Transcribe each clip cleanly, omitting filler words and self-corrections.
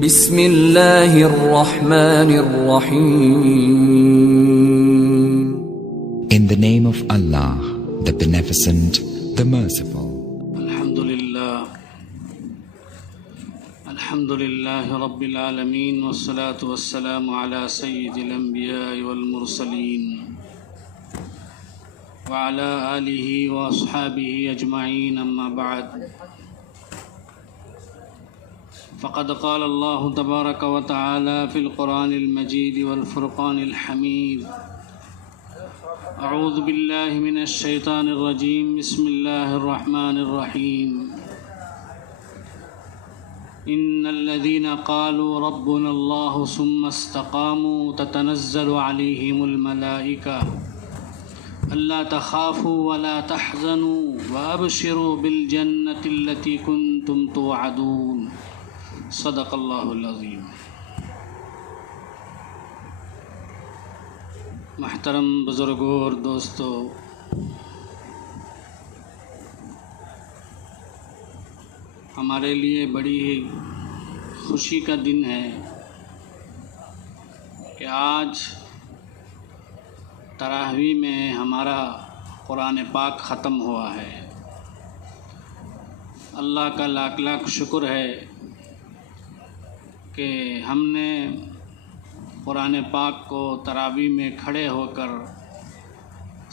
بسم اللہ الرحمن الرحیم. In the name of Allah, the Beneficent, the Merciful. الحمد لله رب العالمين والصلاة والسلام على سيد الأنبياء والمرسلين وعلى آله وأصحابه أجمعين، أما بعد، فقد قال الله تبارك وتعالى في القرآن المجيد والفرقان الحميد: أعوذ بالله من الشيطان الرجيم، بسم الله الرحمن الرحيم. إن الذين قالوا ربنا الله ثم استقاموا تتنزل عليهم الملائكة ألا تخافوا ولا تحزنوا وأبشروا بالجنة التي كنتم توعدون. صدق الله العظيم. محترم بزرگوں اور دوستو، ہمارے لیے بڑی خوشی کا دن ہے کہ آج تراویح میں ہمارا قرآن پاک ختم ہوا ہے. اللہ کا لاکھ لاکھ شکر ہے کہ ہم نے قرآن پاک کو تراویح میں کھڑے ہو کر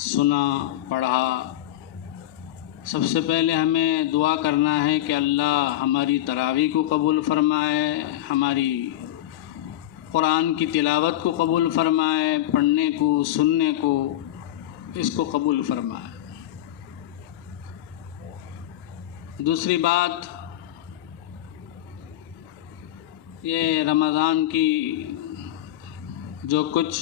سنا، پڑھا. سب سے پہلے ہمیں دعا کرنا ہے کہ اللہ ہماری تراویح کو قبول فرمائے، ہماری قرآن کی تلاوت کو قبول فرمائے، پڑھنے کو، سننے کو، اس کو قبول فرمائے. دوسری بات، یہ رمضان کی جو کچھ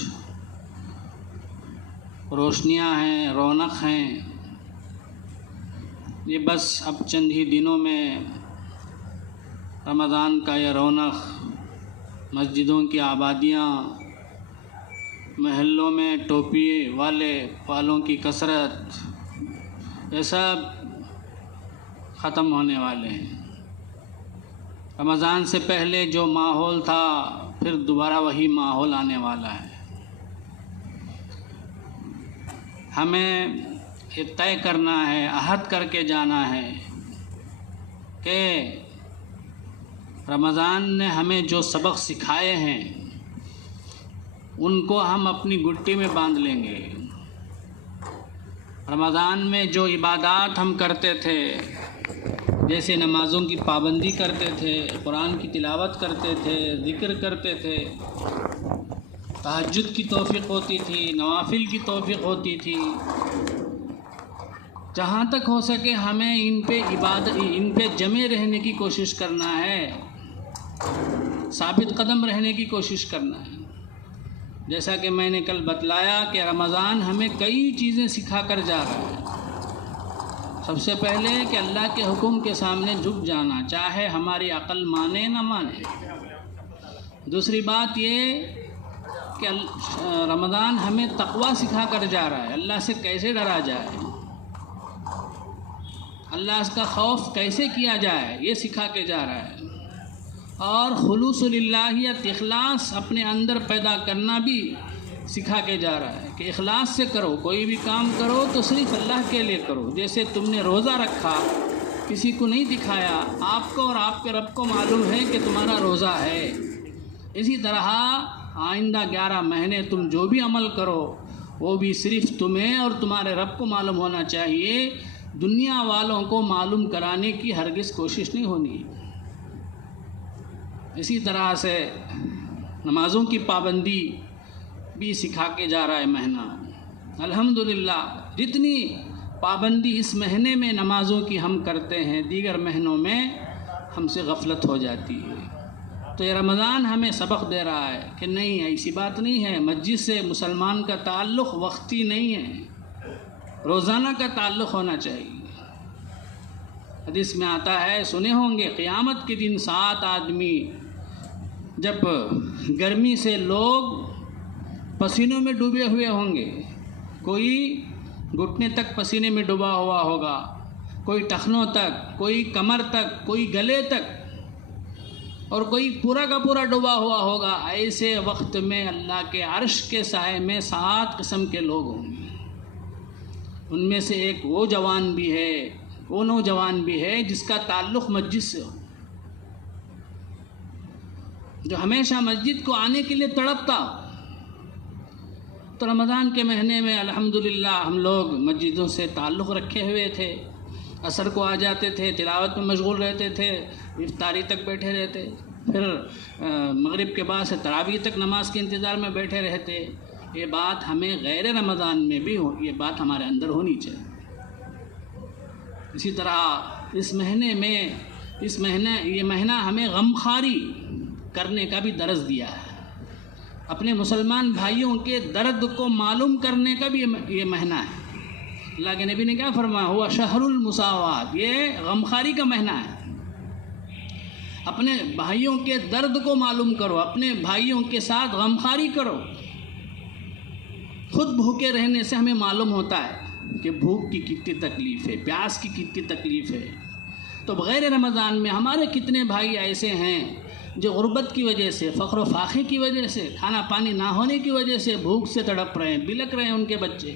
روشنیاں ہیں، رونق ہیں، یہ بس اب چند ہی دنوں میں رمضان کا یہ رونق، مسجدوں کی آبادیاں، محلوں میں ٹوپی والوں کی کثرت، یہ سب ختم ہونے والے ہیں. رمضان سے پہلے جو ماحول تھا پھر دوبارہ وہی ماحول آنے والا ہے. ہمیں یہ طے کرنا ہے، عہد کر کے جانا ہے کہ رمضان نے ہمیں جو سبق سکھائے ہیں ان کو ہم اپنی گٹی میں باندھ لیں گے. رمضان میں جو عبادات ہم کرتے تھے، جیسے نمازوں کی پابندی کرتے تھے، قرآن کی تلاوت کرتے تھے، ذکر کرتے تھے، تہجد کی توفیق ہوتی تھی، نوافل کی توفیق ہوتی تھی، جہاں تک ہو سکے ہمیں ان پہ جمے رہنے کی کوشش کرنا ہے، ثابت قدم رہنے کی کوشش کرنا ہے. جیسا کہ میں نے کل بتلایا کہ رمضان ہمیں کئی چیزیں سکھا کر جا رہا ہے. سب سے پہلے کہ اللہ کے حکم کے سامنے جھک جانا، چاہے ہماری عقل مانے نہ مانے. دوسری بات یہ کہ رمضان ہمیں تقویٰ سکھا کر جا رہا ہے، اللہ سے کیسے ڈرا جائے، اللہ کا خوف کیسے کیا جائے، یہ سکھا کے جا رہا ہے. اور خلوص للہیت، اخلاص اپنے اندر پیدا کرنا بھی سکھا کے جا رہا ہے کہ اخلاص سے کرو، کوئی بھی کام کرو تو صرف اللہ کے لیے کرو. جیسے تم نے روزہ رکھا، کسی کو نہیں دکھایا، آپ کو اور آپ کے رب کو معلوم ہے کہ تمہارا روزہ ہے. اسی طرح آئندہ 11 مہینے تم جو بھی عمل کرو وہ بھی صرف تمہیں اور تمہارے رب کو معلوم ہونا چاہیے، دنیا والوں کو معلوم کرانے کی ہرگز کوشش نہیں ہونی. اسی طرح سے نمازوں کی پابندی بھی سکھا کے جا رہا ہے مہینہ. الحمدللہ جتنی پابندی اس مہینے میں نمازوں کی ہم کرتے ہیں، دیگر مہینوں میں ہم سے غفلت ہو جاتی ہے. تو یہ رمضان ہمیں سبق دے رہا ہے کہ نہیں، ایسی بات نہیں ہے. مسجد سے مسلمان کا تعلق وقتی نہیں ہے، روزانہ کا تعلق ہونا چاہیے. حدیث میں آتا ہے، سنے ہوں گے، قیامت کے دن 7 آدمی جب گرمی سے لوگ پسینوں میں ڈوبے ہوئے ہوں گے، کوئی گھٹنے تک پسینے میں ڈوبا ہوا ہوگا، کوئی ٹخنوں تک، کوئی کمر تک، کوئی گلے تک. اور کوئی پورا کا پورا ڈوبا ہوا ہوگا، ایسے وقت میں اللہ کے عرش کے سائے میں 7 قسم کے لوگ ہوں گے۔ ان میں سے ایک وہ جوان بھی ہے، وہ نوجوان بھی ہے جس کا تعلق مسجد سے ہو، جو ہمیشہ مسجد کو آنے کے لیے تڑپتا ہو۔ تو رمضان کے مہینے میں الحمدللہ ہم لوگ مسجدوں سے تعلق رکھے ہوئے تھے، عصر کو آ جاتے تھے، تلاوت میں مشغول رہتے تھے، افطاری تک بیٹھے رہتے، پھر مغرب کے بعد سے تراویح تک نماز کے انتظار میں بیٹھے رہتے۔ یہ بات ہمیں غیر رمضان میں بھی یہ بات ہمارے اندر ہونی چاہیے۔ اسی طرح اس مہینے میں یہ مہینہ ہمیں غمخواری کرنے کا بھی درس دیا ہے، اپنے مسلمان بھائیوں کے درد کو معلوم کرنے کا بھی یہ مہینہ ہے۔ اللہ کے نبی نے کیا فرمایا؟ ہوا شہر المساوات، یہ غمخواری کا مہینہ ہے۔ اپنے بھائیوں کے درد کو معلوم کرو، اپنے بھائیوں کے ساتھ غمخواری کرو۔ خود بھوکے رہنے سے ہمیں معلوم ہوتا ہے کہ بھوک کی کتنی تکلیف ہے، پیاس کی کتنی تکلیف ہے۔ تو بغیر رمضان میں ہمارے کتنے بھائی ایسے ہیں جو غربت کی وجہ سے، فقر و فاقے کی وجہ سے، کھانا پانی نہ ہونے کی وجہ سے بھوک سے تڑپ رہے ہیں، بلک رہے ہیں ان کے بچے۔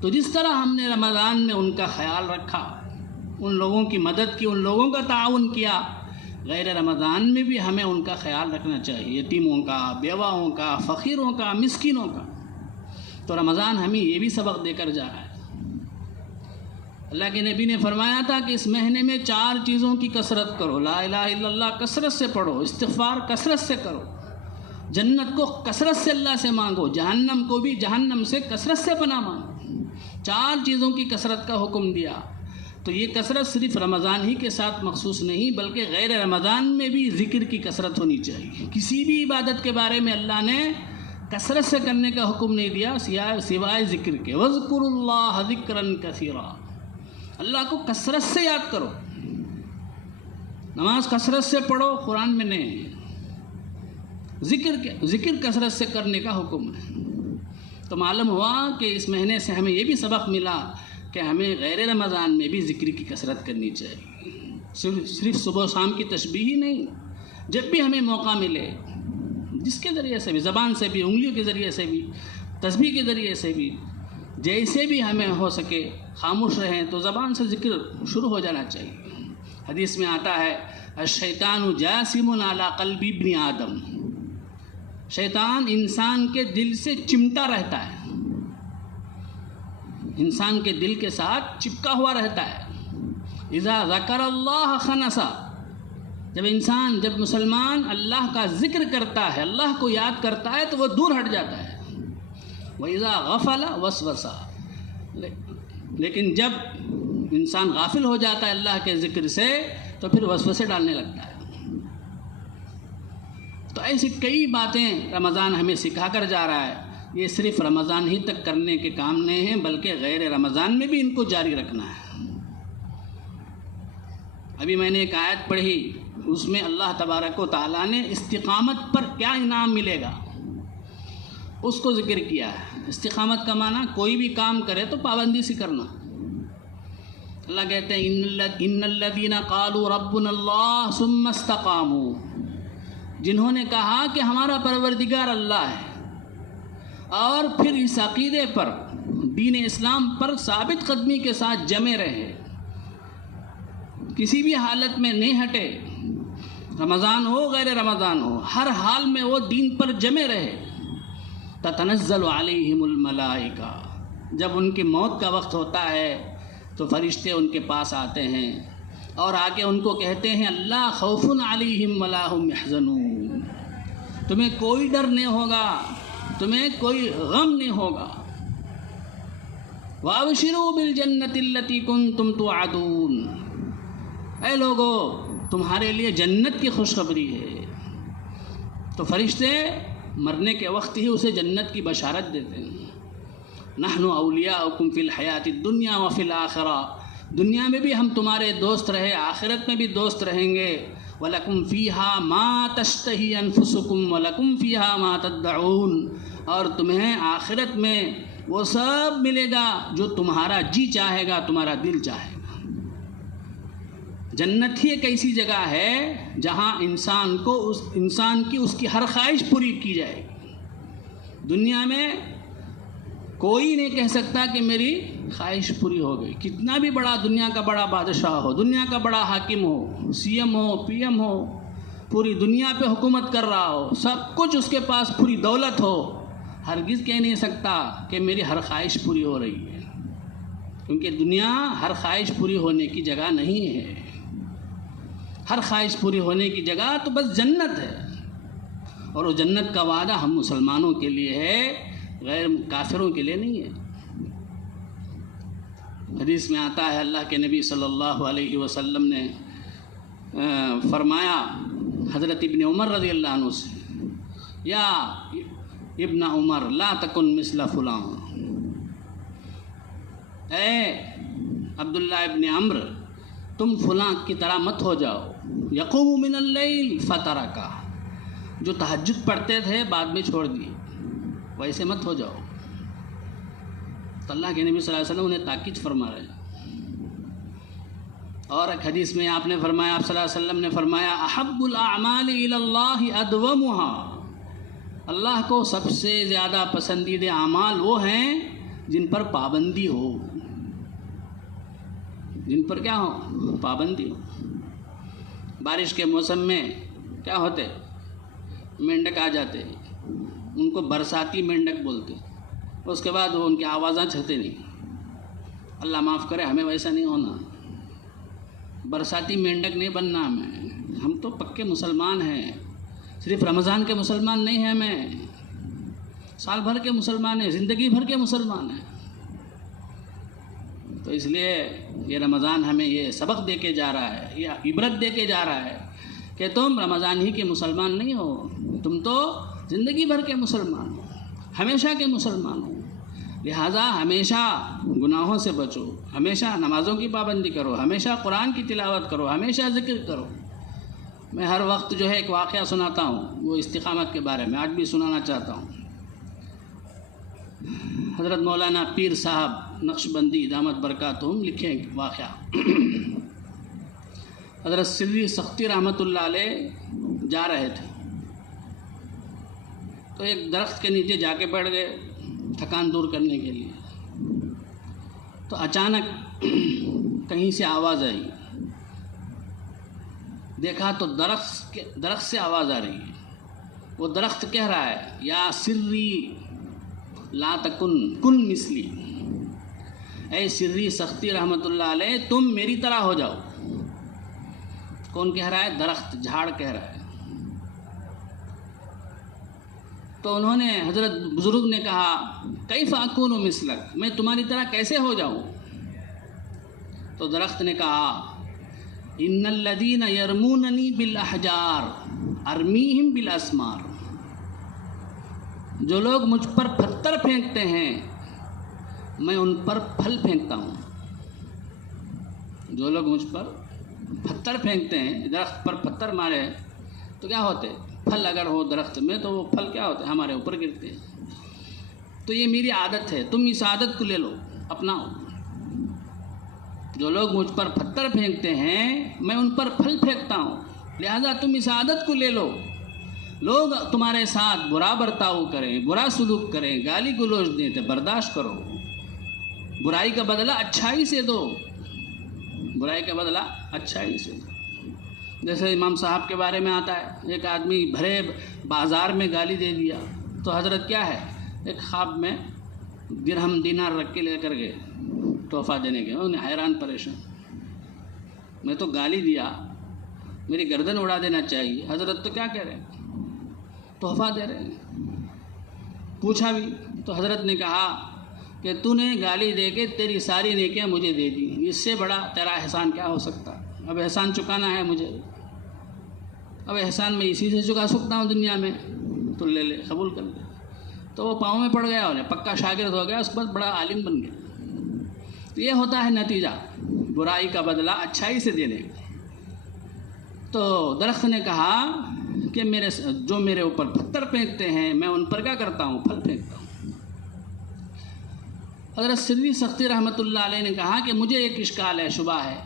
تو جس طرح ہم نے رمضان میں ان کا خیال رکھا، ان لوگوں کی مدد کی، ان لوگوں کا تعاون کیا، غیر رمضان میں بھی ہمیں ان کا خیال رکھنا چاہیے، یتیموں کا، بیواؤں کا، فقیروں کا، مسکینوں کا۔ تو رمضان ہمیں یہ بھی سبق دے کر جا رہا ہے۔ اللہ کے نبی نے فرمایا تھا کہ اس مہینے میں 4 چیزوں کی کثرت کرو، لا الہ الا اللہ کثرت سے پڑھو، استغفار کثرت سے کرو، جنت کو کثرت سے اللہ سے مانگو، جہنم کو بھی جہنم سے کثرت سے پناہ مانگو۔ 4 چیزوں کی کثرت کا حکم دیا۔ تو یہ کثرت صرف رمضان ہی کے ساتھ مخصوص نہیں، بلکہ غیر رمضان میں بھی ذکر کی کثرت ہونی چاہیے۔ کسی بھی عبادت کے بارے میں اللہ نے کثرت سے کرنے کا حکم نہیں دیا سوائے ذکر کے۔ وَاذْكُرُوا اللَّهَ ذِكْرًا كَثِيرًا، اللہ کو کثرت سے یاد کرو۔ نماز کثرت سے پڑھو، قرآن میں نہیں، ذکر کثرت سے کرنے کا حکم ہے۔ تو معلوم ہوا کہ اس مہینے سے ہمیں یہ بھی سبق ملا کہ ہمیں غیر رمضان میں بھی ذکر کی کثرت کرنی چاہیے، صرف صبح و شام کی تسبیح ہی نہیں، جب بھی ہمیں موقع ملے، جس کے ذریعے سے بھی، زبان سے بھی، انگلیوں کے ذریعے سے بھی، تسبیح کے ذریعے سے بھی، جیسے بھی ہمیں ہو سکے خاموش رہیں تو زبان سے ذکر شروع ہو جانا چاہیے۔ حدیث میں آتا ہے الشیطان جاسم علی قلب ابن آدم، شیطان انسان کے دل سے چمٹا رہتا ہے، انسان کے دل کے ساتھ چپکا ہوا رہتا ہے۔ اذا ذکر اللہ خنسا، جب مسلمان اللہ کا ذکر کرتا ہے، اللہ کو یاد کرتا ہے تو وہ دور ہٹ جاتا ہے۔ وَإِذَا غَفَلَ وَسْوَسَ، لیکن جب انسان غافل ہو جاتا ہے اللہ کے ذکر سے تو پھر وسوسے ڈالنے لگتا ہے۔ تو ایسی کئی باتیں رمضان ہمیں سکھا کر جا رہا ہے۔ یہ صرف رمضان ہی تک کرنے کے کام نہیں ہیں، بلکہ غیر رمضان میں بھی ان کو جاری رکھنا ہے۔ ابھی میں نے ایک آیت پڑھی، اس میں اللہ تبارک و تعالیٰ نے استقامت پر کیا انعام ملے گا اس کو ذکر کیا ہے۔ استقامت کا معنی کوئی بھی کام کرے تو پابندی سے کرنا۔ اللہ کہتے ہیں ان الذین قالوا ربنا اللہ ثم استقاموا، جنہوں نے کہا کہ ہمارا پروردگار اللہ ہے اور پھر اس عقیدے پر، دین اسلام پر ثابت قدمی کے ساتھ جمے رہے، کسی بھی حالت میں نہیں ہٹے، رمضان ہو غیر رمضان ہو، ہر حال میں وہ دین پر جمے رہے۔ تتنزل علیہم الملائکہ، جب ان کی موت کا وقت ہوتا ہے تو فرشتے ان کے پاس آتے ہیں اور آ کے ان کو کہتے ہیں اللہ خوف علیہم ولا هم يحزنون، تمہیں کوئی ڈر نہیں ہوگا، تمہیں کوئی غم نہیں ہوگا۔ وابشروا بالجنۃ التي كنتم توعدون، اے لوگو تمہارے لیے جنت کی خوشخبری ہے۔ تو فرشتے مرنے کے وقت ہی اسے جنت کی بشارت دیتے ہیں۔ نحن اولیاؤکم فی الحیات الدنیا وفی الآخرہ، دنیا میں بھی ہم تمہارے دوست رہے، آخرت میں بھی دوست رہیں گے۔ وَلَكُمْ فِيهَا مَا تَشْتَهِي أَنفُسُكُمْ وَلَكُمْ فِيهَا مَا تَدَّعُونَ، اور تمہیں آخرت میں وہ سب ملے گا جو تمہارا جی چاہے گا، تمہارا دل چاہے گا۔ جنت ہی ایک ایسی جگہ ہے جہاں انسان کی اس کی ہر خواہش پوری کی جائے گی۔ دنیا میں کوئی نہیں کہہ سکتا کہ میری خواہش پوری ہو گئی، کتنا بھی بڑا دنیا کا بڑا بادشاہ ہو، دنیا کا بڑا حاکم ہو، سی ایم ہو، پی ایم ہو، پوری دنیا پہ حکومت کر رہا ہو، سب کچھ اس کے پاس پوری دولت ہو، ہرگز کہہ نہیں سکتا کہ میری ہر خواہش پوری ہو رہی ہے، کیونکہ دنیا ہر خواہش پوری ہونے کی جگہ نہیں ہے۔ ہر خواہش پوری ہونے کی جگہ تو بس جنت ہے، اور وہ جنت کا وعدہ ہم مسلمانوں کے لیے ہے، غیر کافروں کے لیے نہیں ہے۔ حدیث میں آتا ہے اللہ کے نبی صلی اللہ علیہ وسلم نے فرمایا حضرت ابن عمر رضی اللہ عنہ سے، یا ابن عمر لا تکن مثل فلان، اے عبداللہ ابن عمر تم فلاں کی طرح مت ہو جاؤ، یقوم من اللیل فترکا، جو تہجد پڑھتے تھے بعد میں چھوڑ دیے، ویسے مت ہو جاؤ۔ تو اللہ کے نبی صلی اللہ علیہ وسلم انہیں تاکید فرما رہے ہیں۔ اور ایک حدیث میں آپ نے فرمایا، آپ صلی اللہ علیہ وسلم نے فرمایا احب الاعمال الی اللہ ادومها، اللہ کو سب سے زیادہ پسندیدہ اعمال وہ ہیں جن پر پابندی ہو، جن پر کیا ہو؟ پابندی ہو۔ بارش کے موسم میں کیا ہوتے؟ مینڈک آ جاتے، ان کو برساتی مینڈک بولتے، اس کے بعد وہ ان کی آوازاں چھتے نہیں۔ اللہ معاف کرے، ہمیں ویسا نہیں ہونا، برساتی مینڈک نہیں بننا ہمیں، ہم تو پکے مسلمان ہیں، صرف رمضان کے مسلمان نہیں ہیں، ہمیں سال بھر کے مسلمان ہیں، زندگی بھر کے مسلمان ہیں۔ تو اس لیے یہ رمضان ہمیں یہ سبق دے کے جا رہا ہے، یہ عبرت دے کے جا رہا ہے کہ تم رمضان ہی کے مسلمان نہیں ہو، تم تو زندگی بھر کے مسلمان ہو، ہمیشہ کے مسلمان ہو۔ لہٰذا ہمیشہ گناہوں سے بچو، ہمیشہ نمازوں کی پابندی کرو، ہمیشہ قرآن کی تلاوت کرو، ہمیشہ ذکر کرو۔ میں ہر وقت جو ہے ایک واقعہ سناتا ہوں، وہ استقامت کے بارے میں آج بھی سنانا چاہتا ہوں۔ حضرت مولانا پیر صاحب نقشبندی دامت برکاتہم لکھے ایک واقعہ۔ حضرت سری سختی رحمۃ اللہ علیہ جا رہے تھے، تو ایک درخت کے نیچے جا کے بیٹھ گئے تھکان دور کرنے کے لیے۔ تو اچانک کہیں سے آواز آئی، دیکھا تو درخت سے آواز آ رہی ہے، وہ درخت کہہ رہا ہے یا سری لا تکن کن مثلی، اے سری سختی رحمۃ اللہ علیہ تم میری طرح ہو جاؤ۔ کون کہہ رہا ہے؟ درخت، جھاڑ کہہ رہا ہے۔ تو انہوں نے، حضرت بزرگ نے کہا کیف اکون مثلک، میں تمہاری طرح کیسے ہو جاؤں؟ تو درخت نے کہا ان الذین یرموننی بالاحجار ارمیہم بالاسمار، جو لوگ مجھ پر پتھر پھینکتے ہیں میں ان پر پھل پھینکتا ہوں۔ جو لوگ مجھ پر پتھر پھینکتے ہیں، درخت پر پتھر مارے تو کیا ہوتے؟ پھل اگر ہو درخت میں تو وہ پھل کیا ہوتے؟ ہمارے اوپر گرتے ہیں۔ تو یہ میری عادت ہے، تم اس عادت کو لے لو، اپناؤ۔ جو لوگ مجھ پر پتھر پھینکتے ہیں میں ان پر پھل پھینکتا ہوں، لہذا تم اس عادت کو لے لو۔ لوگ تمہارے ساتھ برا برتاؤ کریں، برا سلوک کریں، گالی گلوچ دیں تو برداشت کرو، برائی کا بدلہ اچھائی سے دو، برائی کا بدلہ اچھائی سے دو۔ جیسے امام صاحب کے بارے میں آتا ہے، ایک آدمی بھرے بازار میں گالی دے دیا، تو حضرت کیا ہے، ایک خواب میں درہم دینار رکھ کے لے کر گئے تحفہ دینے کے، انہیں حیران پریشان، میں تو گالی دیا، میری گردن اڑا دینا چاہیے، حضرت تو کیا کہہ رہے ہیں، تحفہ دے رہے ہیں۔ پوچھا بھی تو حضرت نے کہا کہ تو نے گالی دے کے تیری ساری نیکیاں مجھے دے دی، اس سے بڑا تیرا احسان کیا ہو سکتا؟ اب احسان چکانا ہے مجھے، اب احسان میں اسی سے چکا سکتا ہوں دنیا میں، تو لے لے، قبول کر لے۔ تو وہ پاؤں میں پڑ گیا، انہیں پکا شاگرد ہو گیا، اس کے بعد بڑا عالم بن گیا۔ تو یہ ہوتا ہے نتیجہ برائی کا بدلہ اچھائی سے دینے کا۔ تو درخت نے کہا کہ جو میرے اوپر پتھر پھینکتے ہیں میں ان پر کیا کرتا ہوں؟ پھل پھینکتا ہوں۔ حضرت سری سختی رحمۃ اللہ علیہ نے کہا کہ مجھے ایک اشکال ہے، شبہ ہے،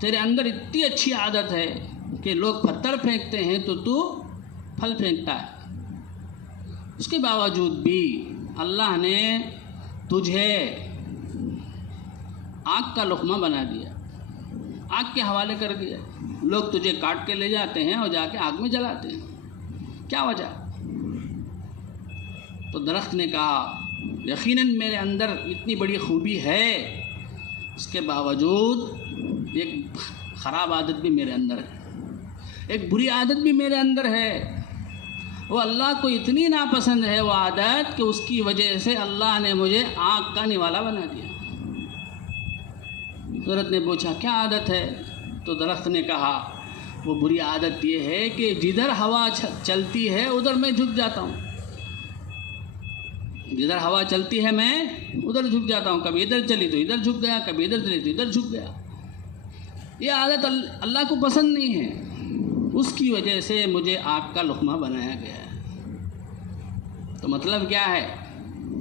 تیرے اندر اتنی اچھی عادت ہے کہ لوگ پتھر پھینکتے ہیں تو پھل پھینکتا ہے، اس کے باوجود بھی اللہ نے تجھے آگ کا لقمہ بنا دیا، آگ کے حوالے کر دیا۔ لوگ تجھے کاٹ کے لے جاتے ہیں اور جا کے آگ میں جلاتے ہیں، کیا وجہ؟ تو درخت نے کہا یقیناً میرے اندر اتنی بڑی خوبی ہے، اس کے باوجود ایک خراب عادت بھی میرے اندر ہے، ایک بری عادت بھی میرے اندر ہے۔ وہ اللہ کو اتنی ناپسند ہے وہ عادت کہ اس کی وجہ سے اللہ نے مجھے آگ کا نوالا بنا دیا۔ درخت نے پوچھا کیا عادت ہے؟ تو درخت نے کہا وہ بری عادت یہ ہے کہ جدھر ہوا چلتی ہے ادھر میں جھک جاتا ہوں، جدھر ہوا چلتی ہے میں ادھر جھک جاتا ہوں، کبھی ادھر چلی تو ادھر جھک گیا، کبھی ادھر چلی تو ادھر جھک گیا۔ یہ عادت اللہ کو پسند نہیں ہے، اس کی وجہ سے مجھے آگ کا لقمہ بنایا گیا ہے۔ تو مطلب کیا ہے؟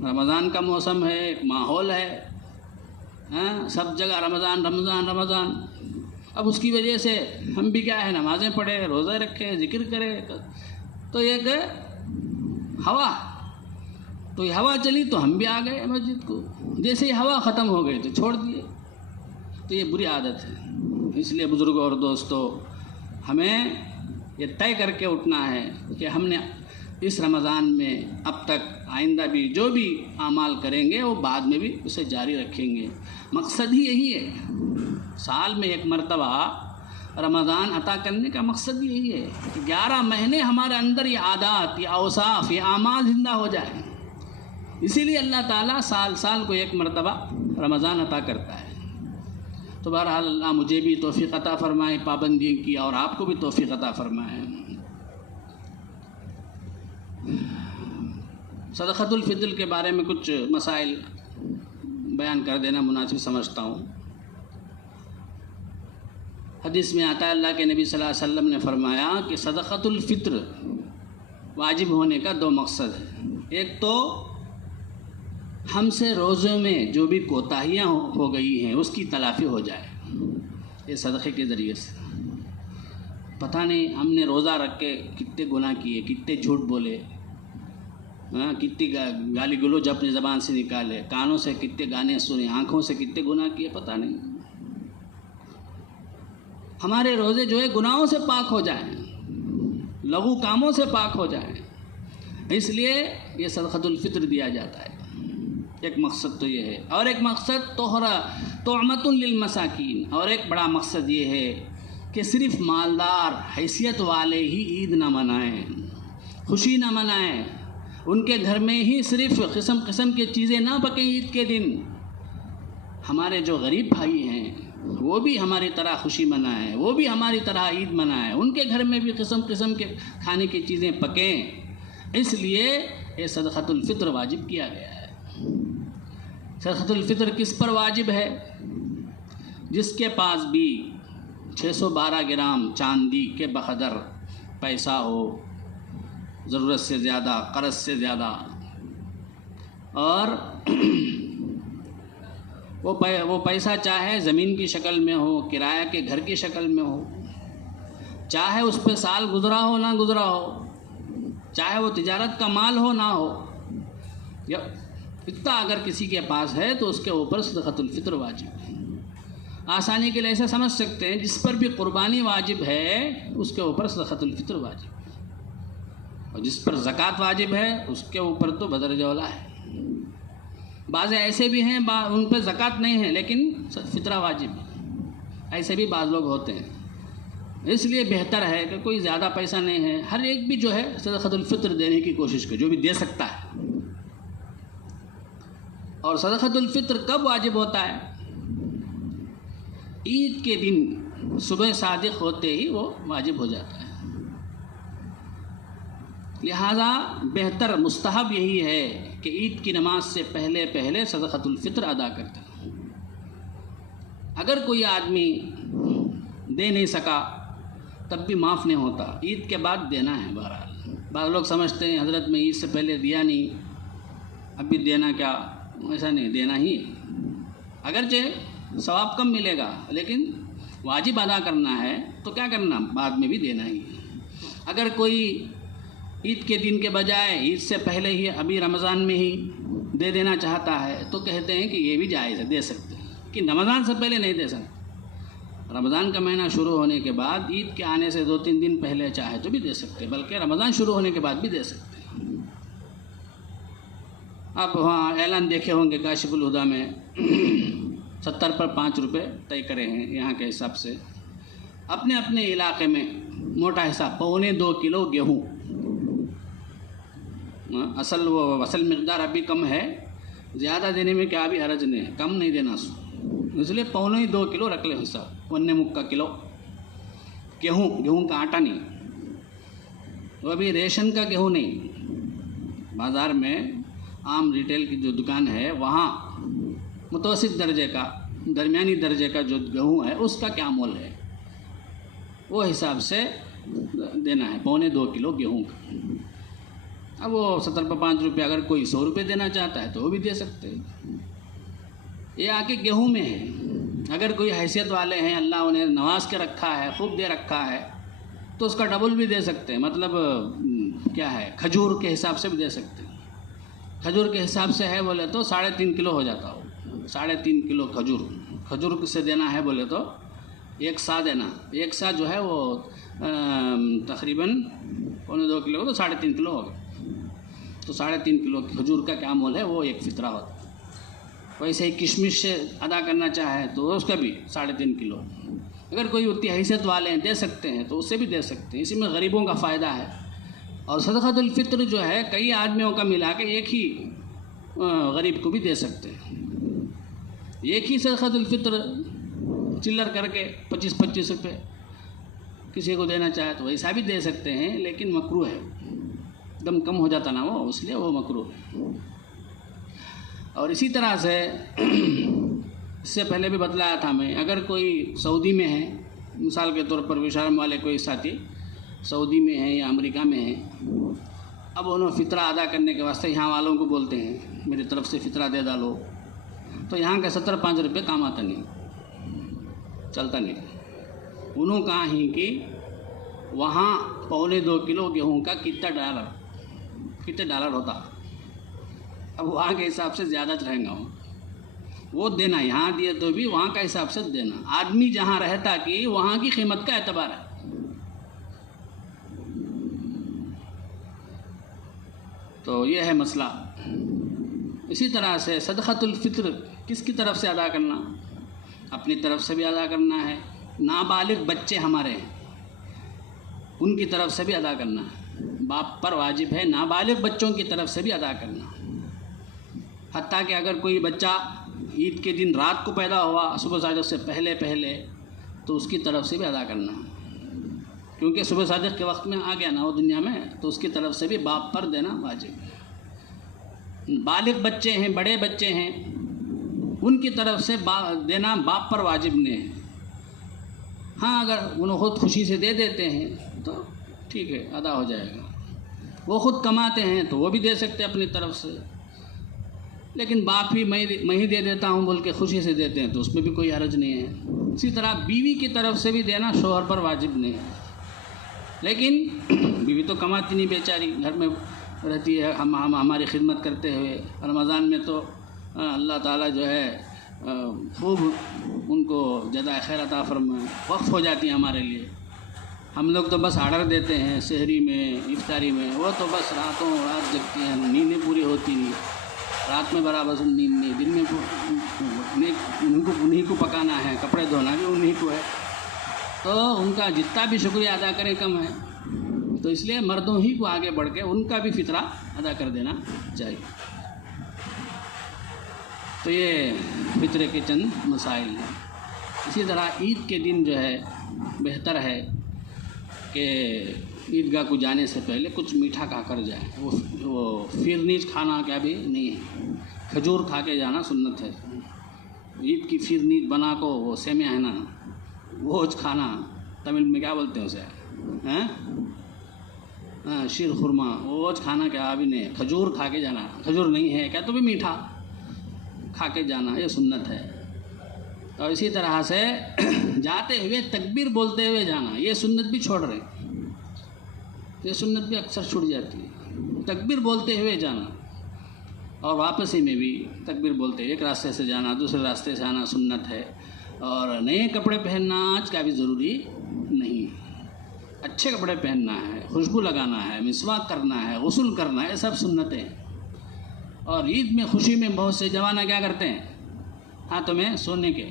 رمضان کا موسم ہے، ایک ماحول ہے، سب جگہ رمضان رمضان رمضان، اب اس کی وجہ سے ہم بھی کیا ہے نمازیں پڑھے، روزے رکھے، ذکر کرے، تو ایک ہوا، تو یہ ہوا چلی تو ہم بھی آ گئے مسجد کو، جیسے ہی ہوا ختم ہو گئی تو چھوڑ دیے۔ تو یہ بری عادت ہے۔ اس لیے بزرگوں اور دوستوں ہمیں یہ طے کر کے اٹھنا ہے کہ ہم نے اس رمضان میں اب تک آئندہ بھی جو بھی اعمال کریں گے وہ بعد میں بھی اسے جاری رکھیں گے۔ مقصد ہی یہی ہے، سال میں ایک مرتبہ رمضان عطا کرنے کا مقصد یہی ہے کہ 11 مہینے ہمارے اندر یہ عادات، یہ اوصاف، یہ اعمال زندہ ہو جائیں۔ اسی لیے اللہ تعالیٰ سال سال کو ایک مرتبہ رمضان عطا کرتا ہے۔ تو بہرحال اللہ مجھے بھی توفیق عطا فرمائے پابندی کی، اور آپ کو بھی توفیق عطا فرمائے۔ صدقۃ الفطر کے بارے میں کچھ مسائل بیان کر دینا مناسب سمجھتا ہوں۔ حدیث میں آتا ہے اللہ کے نبی صلی اللہ علیہ وسلم نے فرمایا کہ صدقۃ الفطر واجب ہونے کا 2 مقصد ہے۔ ایک تو ہم سے روزوں میں جو بھی کوتاہیاں ہو گئی ہیں اس کی تلافی ہو جائے، یہ صدقے کے ذریعے سے۔ پتہ نہیں ہم نے روزہ رکھ کے کتنے گناہ کیے، کتنے جھوٹ بولے، کتنی گالی گلوچ اپنی زبان سے نکالے، کانوں سے کتنے گانے سنے، آنکھوں سے کتنے گناہ کیے، پتہ نہیں۔ ہمارے روزے جو ہے گناہوں سے پاک ہو جائیں، لغو کاموں سے پاک ہو جائیں، اس لیے یہ صدقۃ الفطر دیا جاتا ہے۔ ایک مقصد تو یہ ہے، اور ایک مقصد طعمۃ للمساکین، اور ایک بڑا مقصد یہ ہے کہ صرف مالدار حیثیت والے ہی عید نہ منائیں، خوشی نہ منائیں، ان کے گھر میں ہی صرف قسم قسم کی چیزیں نہ پکیں عید کے دن۔ ہمارے جو غریب بھائی ہیں وہ بھی ہماری طرح خوشی منائیں، وہ بھی ہماری طرح عید منائیں، ان کے گھر میں بھی قسم قسم کے کھانے کی چیزیں پکیں۔ اس لیے یہ صدقۃ الفطر واجب کیا گیا ہے۔ صدقۃ الفطر کس پر واجب ہے؟ جس کے پاس بھی 612 گرام چاندی کے بقدر پیسہ ہو، ضرورت سے زیادہ، قرض سے زیادہ، اور وہ پیسہ چاہے زمین کی شکل میں ہو، کرایہ کے گھر کی شکل میں ہو، چاہے اس پہ سال گزرا ہو نہ گزرا ہو، چاہے وہ تجارت کا مال ہو نہ ہو، یا اتنا اگر کسی کے پاس ہے تو اس کے اوپر صدقۃ الفطر واجب ہے۔ آسانی کے لیے ایسا سمجھ سکتے ہیں جس پر بھی قربانی واجب ہے اس کے اوپر صدقۃ الفطر واجب ہے، اور جس پر زکوٰۃ واجب ہے اس کے اوپر تو بدرجہ اولیٰ ہے۔ بعض ایسے بھی ہیں ان پہ زکوٰۃ نہیں ہے لیکن فطرہ واجب ہے، ایسے بھی بعض لوگ ہوتے ہیں۔ اس لیے بہتر ہے کہ کوئی زیادہ پیسہ نہیں ہے، ہر ایک بھی جو ہے صدقۃ الفطر دینے کی کوشش کرے، جو بھی دے سکتا ہے۔ اور صدقۃ الفطر کب واجب ہوتا ہے؟ عید کے دن صبح صادق ہوتے ہی وہ واجب ہو جاتا ہے۔ لہذا بہتر مستحب یہی ہے کہ عید کی نماز سے پہلے صدقۃ الفطر ادا کرتا ہے۔ اگر کوئی آدمی دے نہیں سکا تب بھی معاف نہیں ہوتا، عید کے بعد دینا ہے۔ بہرحال بعض لوگ سمجھتے ہیں حضرت میں عید سے پہلے دیا نہیں، اب بھی دینا کیا؟ ایسا نہیں، دینا ہی، اگرچہ ثواب کم ملے گا لیکن واجب ادا کرنا ہے تو کیا کرنا، بعد میں بھی دینا ہی ہے۔ اگر کوئی عید کے دن کے بجائے عید سے پہلے ہی ابھی رمضان میں ہی دے دینا چاہتا ہے تو کہتے ہیں کہ یہ بھی جائز ہے، دے سکتے ہیں، کہ رمضان سے پہلے نہیں دے سکتے۔ رمضان کا مہینہ شروع ہونے کے بعد عید کے آنے سے 2-3 دن پہلے چاہے تو بھی دے سکتے، بلکہ رمضان شروع ہونے کے بعد بھی دے سکتے۔ آپ وہاں اعلان دیکھے ہوں گے کاشف الہدا میں 70 پر 5 روپے طے کرے ہیں یہاں کے حساب سے۔ اپنے اپنے علاقے میں موٹا حساب 1.25 کلو گیہوں، اصل مقدار ابھی کم ہے، زیادہ دینے میں کیا بھی حرج نہیں ہے، کم نہیں دینا، اس لیے 1.25 کلو رکھ لیں حساب، 1 مکہ کلو گیہوں کا آٹا نہیں، وہ ابھی ریشن کا گیہوں نہیں۔ بازار میں عام ریٹیل کی جو دکان ہے وہاں متوسط درجے کا، درمیانی درجے کا جو گیہوں ہے اس کا کیا مول ہے، وہ حساب سے دینا ہے 1.25 کلو گیہوں کا۔ اب وہ 70 پر 5 روپے، اگر کوئی 100 روپے دینا چاہتا ہے تو وہ بھی دے سکتے ہیں۔ یہ آ کے گیہوں میں ہے، اگر کوئی حیثیت والے ہیں، اللہ انہیں نواز کے رکھا ہے، خوب دے رکھا ہے، تو اس کا ڈبل بھی دے سکتے ہیں، مطلب کیا ہے، کھجور کے حساب سے بھی دے سکتے ہیں۔ کھجور کے حساب سے ہے بولے تو 3.5 کلو ہو جاتا ہو، 3.5 کلو کھجور سے دینا ہے بولے تو 1 سا دینا، 1 سا جو ہے وہ تقریباً 1.25 کلو تو 3.5 کلو ہو گیا، تو 3.5 کلو کھجور کا کیا مول ہے، وہ ایک فطرہ ہوتا ہے۔ ویسے ہی کشمش سے ادا کرنا چاہے تو اس کا بھی 3.5 کلو، اگر کوئی اتنی حیثیت والے ہیں دے سکتے ہیں تو اس سے بھی دے سکتے ہیں، اسی میں غریبوں کا فائدہ ہے۔ اور صدقۃ الفطر جو ہے کئی آدمیوں کا ملا کے ایک ہی غریب کو بھی دے سکتے ہیں، ایک ہی صدقۃ الفطر چلر کر کے 25 روپے کسی کو دینا چاہے تو ویسا بھی دے سکتے ہیں، لیکن مکروہ ہے، دم کم ہو جاتا نا وہ، اس لیے وہ مکروہ ہے۔ اور اسی طرح سے اس سے پہلے بھی بتلایا تھا میں، اگر کوئی سعودی میں ہے، مثال کے طور پر وشارم والے کوئی ساتھی سعودی میں ہیں یا امریکہ میں ہیں، اب انہوں فطرہ ادا کرنے کے واسطے یہاں والوں کو بولتے ہیں میری طرف سے فطرہ دے ڈالو، تو یہاں کا 70-5 روپے کام آتا نہیں، چلتا نہیں۔ انہوں کہا ہی کہ وہاں 1.25 کلو گیہوں کا کتنے ڈالر ہوتا، اب وہاں کے حساب سے زیادہ رہیں گا وہ دینا، یہاں دیے تو بھی وہاں کا حساب سے دینا، آدمی جہاں رہتا کہ وہاں کی قیمت کا اعتبار ہے۔ تو یہ ہے مسئلہ۔ اسی طرح سے صدقۃ الفطر کس کی طرف سے ادا کرنا، اپنی طرف سے بھی ادا کرنا ہے، نابالغ بچے ہمارے ہیں ان کی طرف سے بھی ادا کرنا ہے، باپ پر واجب ہے نابالغ بچوں کی طرف سے بھی ادا کرنا، حتیٰ کہ اگر کوئی بچہ عید کے دن رات کو پیدا ہوا صبح صادق سے پہلے تو اس کی طرف سے بھی ادا کرنا ہے، کیونکہ صبح صادق کے وقت میں آ گیا نا وہ دنیا میں، تو اس کی طرف سے بھی باپ پر دینا واجب ہے۔ بالغ بچے ہیں، بڑے بچے ہیں، ان کی طرف سے دینا باپ پر واجب نہیں ہے، ہاں اگر انہوں خود خوشی سے دے دیتے ہیں تو ٹھیک ہے، ادا ہو جائے گا، وہ خود کماتے ہیں تو وہ بھی دے سکتے اپنی طرف سے، لیکن باپ ہی میں ہی دے دیتا ہوں بول کے خوشی سے دیتے ہیں تو اس میں بھی کوئی حرج نہیں ہے۔ اسی طرح بیوی کی طرف سے بھی دینا شوہر پر واجب نہیں ہے، لیکن بیوی تو کماتی نہیں بیچاری، گھر میں رہتی ہے، ہماری خدمت کرتے ہوئے، رمضان میں تو اللہ تعالیٰ جو ہے خوب ان کو جزائے خیر عطا فرمائے، وقف ہو جاتی ہیں ہمارے لیے۔ ہم لوگ تو بس آرڈر دیتے ہیں سحری میں، افطاری میں، وہ تو بس راتوں رات جگتی ہیں، نیندیں پوری ہوتی نہیں، رات میں برابر نیند نہیں، دن میں انہیں کو پکانا ہے، کپڑے دھونا بھی انہیں کو ہے، تو ان کا جتنا بھی شکریہ ادا کریں کم ہے، تو اس لیے مردوں ہی کو آگے بڑھ کے ان کا بھی فطرہ ادا کر دینا چاہیے۔ تو یہ فطرے کے چند مسائل ہیں۔ اسی طرح عید کے دن جو ہے بہتر ہے کہ عیدگاہ کو جانے سے پہلے کچھ میٹھا کھا کر جائے، وہ فرنیچ کھانا کیا بھی نہیں ہے، کھجور کھا کے جانا سنت ہے۔ عید کی فرنیچ بنا کو وہ سیمیاں ہے نا، بھوج کھانا، تمل میں کیا بولتے ہیں اسے، شیر خورما، بھوج کھانا کیا بھی نہیں ہے، کھجور کھا کے جانا، کھجور نہیں ہے کیا تو بھی میٹھا کھا کے جانا، یہ سنت ہے۔ اور اسی طرح سے جاتے ہوئے تکبیر بولتے ہوئے جانا، یہ سنت بھی چھوڑ رہے ہیں، یہ سنت بھی اکثر چھوٹ جاتی ہے، تکبیر بولتے ہوئے جانا، اور واپسی میں بھی تکبیر بولتے ہوئے ایک راستے سے جانا دوسرے راستے سے آنا سنت ہے۔ اور نئے کپڑے پہننا آج کا بھی ضروری نہیں، اچھے کپڑے پہننا ہے، خوشبو لگانا ہے، مسواک کرنا ہے، غسل کرنا ہے، یہ سب سنتیں ہیں۔ اور عید میں خوشی میں بہت سے جوانہ کیا کرتے ہیں، ہاتھوں میں سونے کے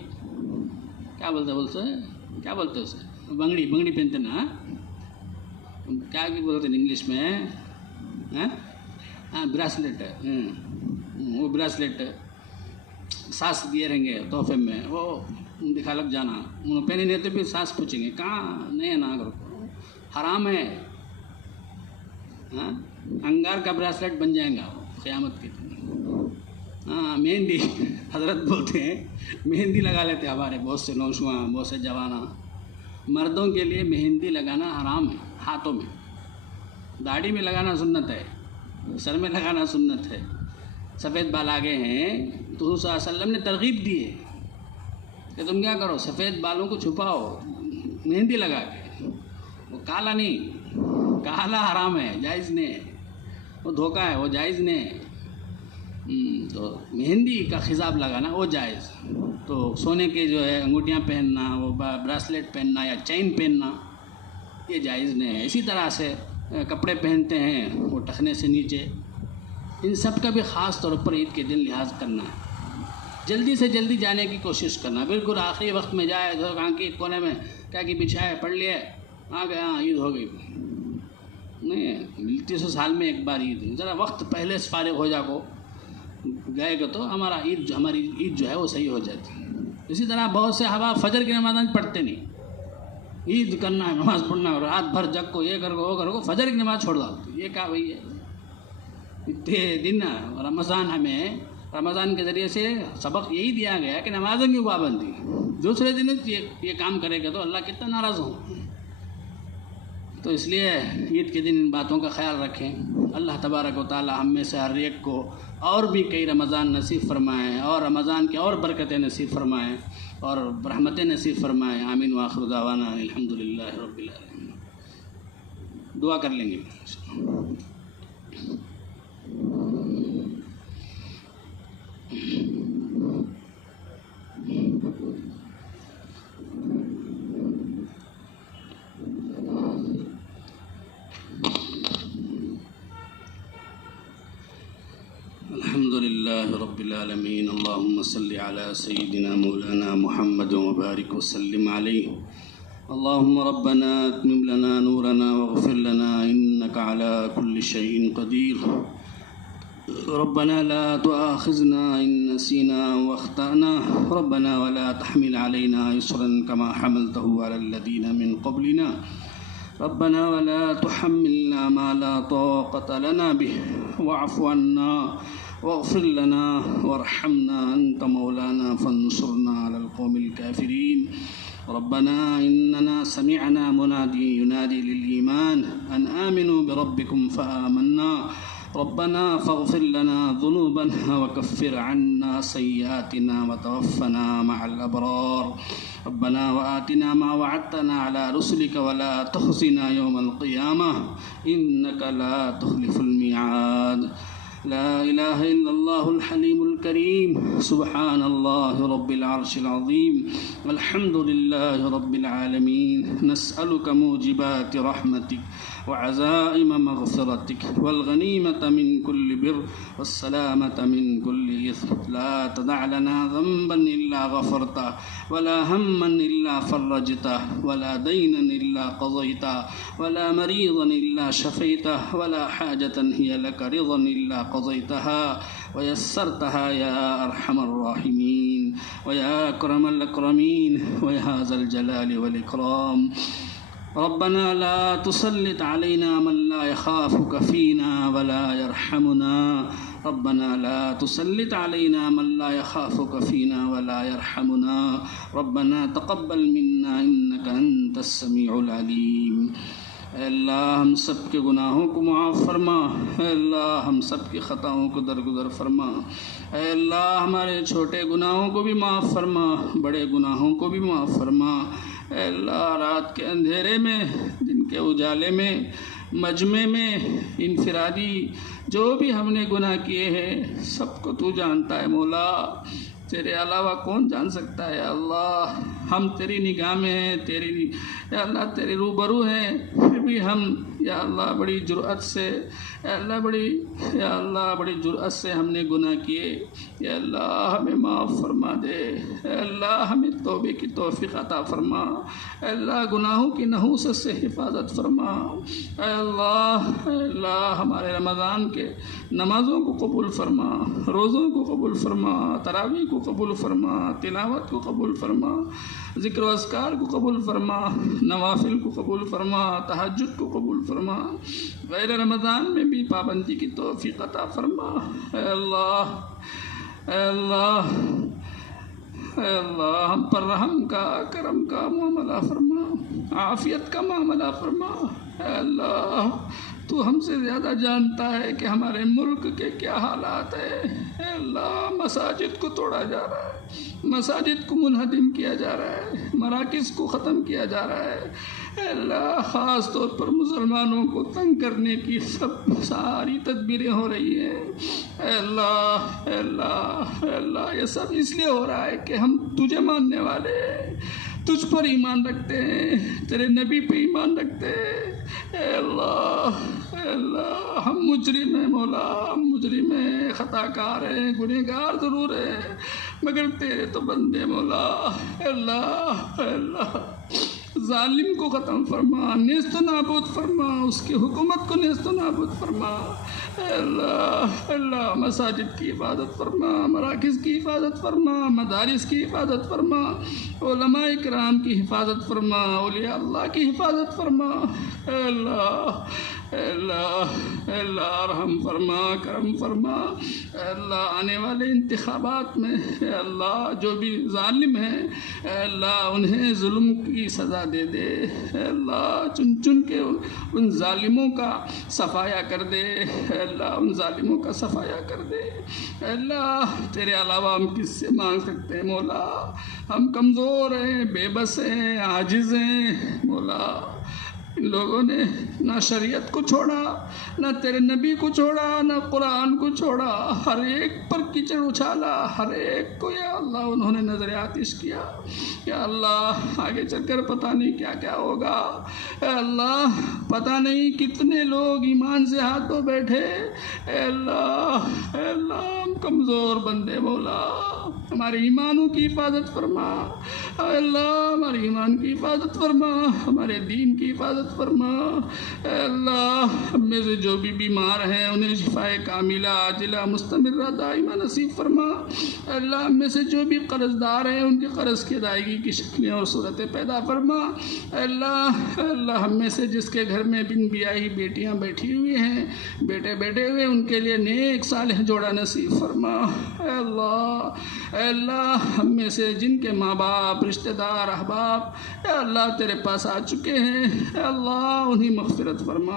کیا بولتے اسے بنگڑی پہنتے نا، کیا بولتے ہیں انگلش میں، براسلیٹ، وہ براسلیٹ سانس دیے رہیں گے تحفے میں، وہ دکھا لگ جانا، انہوں پہنے نہیں تو پھر سانس پوچھیں گے کہاں نہیں نہ کرو، حرام ہے، انگار کا براسلیٹ بن جائے گا قیامت کے دن۔ مہندی حضرت بولتے ہیں مہندی لگا لیتے ہمارے بہت سے نوجوان، بہت سے جوانہ، مردوں کے لیے مہندی لگانا حرام ہے، ہاتھوں میں، داڑھی میں لگانا سنت ہے، سر میں لگانا سنت ہے، سفید بال آگے ہیں تو حضور صلی اللہ علیہ وسلم نے ترغیب دی ہے کہ تم کیا کرو، سفید بالوں کو چھپاؤ مہندی لگا کے، وہ کالا نہیں، کالا حرام ہے، جائز نہیں ہے، وہ دھوکہ ہے، وہ جائز نہیں ہے۔ تو مہندی کا خضاب لگانا وہ جائز، تو سونے کے جو ہے انگوٹھیاں پہننا، وہ براسلیٹ پہننا یا چین پہننا یہ جائز نہیں ہے۔ اسی طرح سے کپڑے پہنتے ہیں وہ ٹخنے سے نیچے، ان سب کا بھی خاص طور پر عید کے دن لحاظ کرنا ہے، جلدی سے جلدی جانے کی کوشش کرنا، بالکل آخری وقت میں جائے کے کونے میں کیا کہ بچھائے پڑھ لیے آ گئے، ہاں عید ہو گئی، نہیں ملتی 100 سال میں ایک بار عید، ذرا وقت پہلے سے فارغ ہو جا کو گئے گا تو ہماری عید جو ہے وہ صحیح ہو جاتی ہے۔ اسی طرح بہت سے احباب فجر کی نماز پڑھتے نہیں، عید کرنا ہے، نماز پڑھنا ہے، اور رات بھر جگ کو یہ کرو وہ کرو، فجر کی نماز چھوڑ دو، یہ کیا بھائی ہے؟ اتنے دن رمضان، ہمیں رمضان کے ذریعے سے سبق یہی دیا گیا کہ نمازوں کی پابندی، دوسرے دن یہ کام کرے گا تو اللہ کتنا ناراض ہو۔ تو اس لیے عید کے دن ان باتوں کا خیال رکھیں۔ اللہ تبارک و تعالی ہم میں سے ہر ایک کو اور بھی کئی رمضان نصیب فرمائیں، اور رمضان کی اور برکتیں نصیب فرمائیں اور رحمتیں نصیب فرمائیں۔ آمین وآخر دعوانا الحمدللہ رب العالمین۔ دعا کر لیں گے۔ الحمدللہ رب العالمین، اللہم صلی علی سیدنا مولانا محمد وبارک وسلم علیہ۔ اللہم ربنا اتمم لنا نورنا واغفر لنا انک علی کل شیء قدیر۔ ربنا لا تؤاخذنا ان نسینا واخطأنا، ربنا ولا تحمل علينا إصرا كما حملته على الذين من قبلنا، ربنا ولا تحملنا ما لا طاقة لنا به، واعف عنا واغفر لنا وارحمنا أنت مولانا فانصرنا على القوم الكافرين۔ ربنا إننا سمعنا منادي ينادي للإيمان أن آمنوا بربكم فآمنا، ربنا فاغفر لنا ذنوبنا وكفر عنا سيئاتنا وتوفنا مع الأبرار، ربنا وآتنا ما وعدتنا على رسلك ولا تخزنا يوم القيامة إنك لا تخلف الميعاد۔ لا إله إلا الله الحليم الكريم، سبحان الله رب العرش العظيم، والحمد لله رب العالمين۔ نسألك موجبات رحمتك وعزائم مغفرتك والغنيمة من كل بر والسلامة من كل إثم، لا تدع لنا ذنبا إلا غفرته ولا هما إلا فرجته ولا دينا إلا قضيته ولا مريضا إلا شفيته ولا حاجة هي لك رضا إلا قضيتها ويسرتها يا أرحم الراحمين ويا أكرم الأكرمين ويا ذا الجلال والإكرام۔ ربنا لا تسلط علينا من لا يخافك فينا ولا يرحمنا، ربنا لا تسلط علينا من لا يخافك فينا ولا يرحمنا، ربنا تقبل منا إنك أنت السميع العليم۔ اے اللہ ہم سب کے گناہوں کو معاف فرما، اے اللہ ہم سب کی خطاؤں کو درگزر فرما، اے اللہ ہمارے چھوٹے گناہوں کو بھی معاف فرما، بڑے گناہوں کو بھی معاف فرما، اے اللہ رات کے اندھیرے میں، دن کے اجالے میں، مجمع میں، انفرادی جو بھی ہم نے گناہ کیے ہیں سب کو تو جانتا ہے مولا، تیرے علاوہ کون جان سکتا ہے؟ یا اللہ ہم تیری نگاہ میں ہیں، یا اللہ تیرے روبرو ہیں، پھر بھی ہم یا اللہ بڑی جرأت سے، یا اللہ بڑی جرأت سے ہم نے گناہ کیے، یا اللہ ہمیں معاف فرما دے، اے اللہ ہمیں توبے کی توفیق عطا فرما، اے اللہ گناہوں کی نحوست سے حفاظت فرما، اے اللہ ہمارے رمضان کے نمازوں کو قبول فرما، روزوں کو قبول فرما، تراویح کو قبول فرما، تلاوت کو قبول فرما، ذکر و اذکار کو قبول فرما، نوافل کو قبول فرما، تہجد کو قبول فرما، غیر رمضان میں بھی پابندی کی توفیق عطا فرما، اے اللہ ہم پر رحم کا، کرم کا معاملہ فرما، عافیت کا معاملہ فرما، اے اللہ تو ہم سے زیادہ جانتا ہے کہ ہمارے ملک کے کیا حالات ہیں، اے اللہ مساجد کو توڑا جا رہا ہے، مساجد کو منہدم کیا جا رہا ہے، مراکز کو ختم کیا جا رہا ہے، اے اللہ خاص طور پر مسلمانوں کو تنگ کرنے کی ساری تدبیریں ہو رہی ہیں، اے اللہ یہ سب اس لیے ہو رہا ہے کہ ہم تجھے ماننے والے ہیں، تجھ پر ایمان رکھتے ہیں، تیرے نبی پہ ایمان رکھتے ہیں، اے اللہ ہم مجرم ہیں مولا، ہم مجرم ہیں، خطا کار ہیں، گنہگار ضرور ہیں، مگر تیرے تو بندے مولا، اے اللہ ظالم کو ختم فرما، نیست و نابود فرما، اس کی حکومت کو نیست و نابود فرما، اے اللہ مساجد کی حفاظت فرما، مراکز کی حفاظت فرما، مدارس کی حفاظت فرما، علماء کرام کی حفاظت فرما، اولیاء اللہ کی حفاظت فرما، اے اللہ رحم فرما، کرم فرما، اے اللہ آنے والے انتخابات میں اے اللہ جو بھی ظالم ہیں اے اللہ انہیں ظلم کی سزا دے دے، اے اللہ چن کے ان ظالموں کا صفایا کر دے، اے اللہ ان ظالموں کا صفایا کر دے، اے اللہ تیرے علاوہ ہم کس سے مانگ سکتے ہیں مولا، ہم کمزور ہیں، بے بس ہیں، عاجز ہیں مولا، ان لوگوں نے نہ شریعت کو چھوڑا، نہ تیرے نبی کو چھوڑا، نہ قرآن کو چھوڑا، ہر ایک پر کیچڑ اچھالا، ہر ایک کو یا اللہ انہوں نے نظر آتش کیا، یا اللہ آگے چل کر پتہ نہیں کیا کیا ہوگا، اے اللہ پتہ نہیں کتنے لوگ ایمان سے ہاتھ دھو بیٹھے، اے اللہ ہم کمزور بندے مولا، ہمارے ایمانوں کی حفاظت فرما، اے اللہ ہمارے ایمان کی حفاظت فرما، ہمارے دین کی حفاظت فرما، اے اللہ ہم میں سے جو بھی بیمار ہیں انہیں شفائے کاملہ عاجلہ مستمرہ دائمہ نصیب فرما، اے اللہ ہم میں سے جو بھی قرض دار ہیں ان کے قرض کی ادائیگی کی شکلیں اور صورتیں پیدا فرما، اے اللہ ہم میں سے جس کے گھر میں بن بیاہی بیٹیاں بیٹھی ہوئی ہیں، بیٹے بیٹھے ہوئے ان کے لیے نیک صالح جوڑا نصیب فرما، اے اللہ ہم میں سے جن کے ماں باپ رشتہ دار احباب اے اللہ تیرے پاس آ چکے ہیں، اے اللہ انہیں مغفرت فرما،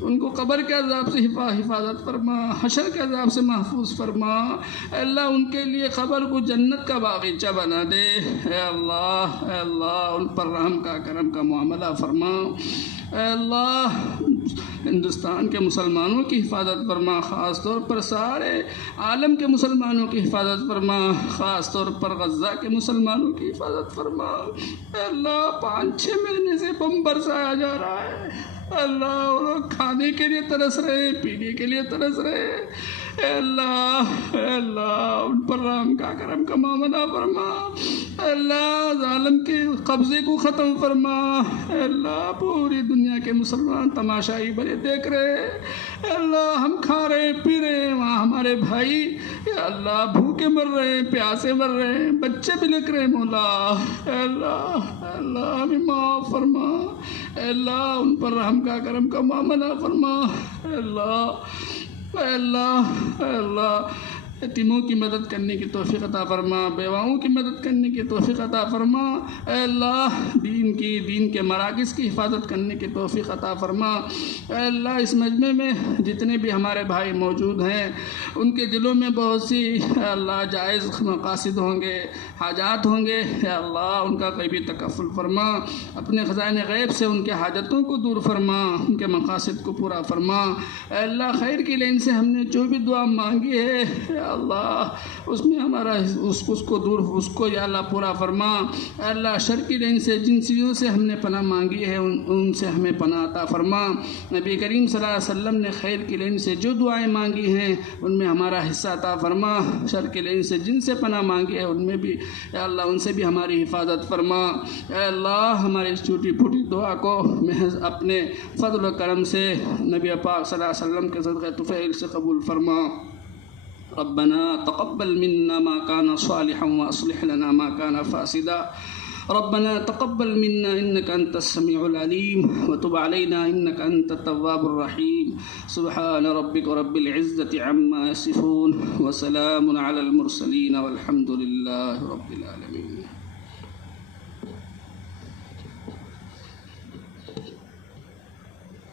ان کو قبر کے عذاب سے حفاظت فرما، حشر کے عذاب سے محفوظ فرما، اے اللہ ان کے لیے قبر کو جنت کا باغیچہ بنا دے، اے اللہ ان پر رحم کا کرم کا معاملہ فرما، اے اللہ ہندوستان کے مسلمانوں کی حفاظت فرما، خاص طور پر سارے عالم کے مسلمانوں کی حفاظت فرما، خاص طور پر غزہ کے مسلمانوں کی حفاظت فرما، اے اللہ 5-6 مہینے سے بم برسایا جا رہا ہے، اے اللہ وہ لوگ کھانے کے لیے ترس رہے، پینے کے لیے ترس رہے، اے اللہ ان پر رحم کا کرم کا معاملہ فرما، اے اللہ ظالم کے قبضے کو ختم فرما، اے اللہ پوری دنیا کے مسلمان تماشائی بنے دیکھ رہے، اے اللہ ہم کھا رہے پی رہے ہیں، وہاں ہمارے بھائی اے اللہ بھوکے مر رہے ہیں، پیاسے مر رہے ہیں، بچے بھی لکھ رہے ہیں مولا، اے اللہ ہمیں معاف فرما، اے اللہ ان پر رحم کا کرم کا معاملہ فرما، اے اللہ یتیموں کی مدد کرنے کی توفیق عطا فرما، بیواؤں کی مدد کرنے کی توفیق عطا فرما، اے اللہ دین کے مراکز کی حفاظت کرنے کی توفیق عطا فرما، اے اللہ اس مجمع میں جتنے بھی ہمارے بھائی موجود ہیں ان کے دلوں میں بہت سی اے اللہ جائز مقاصد ہوں گے، حاجات ہوں گے، اے اللہ ان کا قریبی تکفل فرما، اپنے خزائن غیب سے ان کے حاجتوں کو دور فرما، ان کے مقاصد کو پورا فرما، اے اللہ خیر کی لین سے ہم نے جو بھی دعا مانگی ہے اے اللہ اس میں ہمارا اس کو یا اللہ پورا فرما، اے اللہ شر کی لین سے جن چیزوں سے ہم نے پناہ مانگی ہے ان سے ہمیں پناہ عطا فرما، نبی کریم صلی اللہ علیہ وسلم نے خیر کی لین سے جو دعائیں مانگی ہیں ان میں ہمارا حصہ عطا فرما، شر کی لین سے جن سے پناہ مانگی ہے ان میں بھی اے اللہ ان سے بھی ہماری حفاظت فرما، اے اللہ ہماری اس چھوٹی پھوٹی دعا کو محض اپنے فضل و کرم سے نبی پاک صلی اللہ علیہ وسلم کے صدقہ طفیل سے قبول فرما۔ ربنا تقبل منا ما كان صالحا واصلح لنا ما كان فاسدا، ربنا تقبل منا انك انت السميع العليم وتب علينا انك انت التواب الرحيم، سبحان ربك رب العزة عما يصفون وسلام على المرسلين والحمد لله رب العالمين۔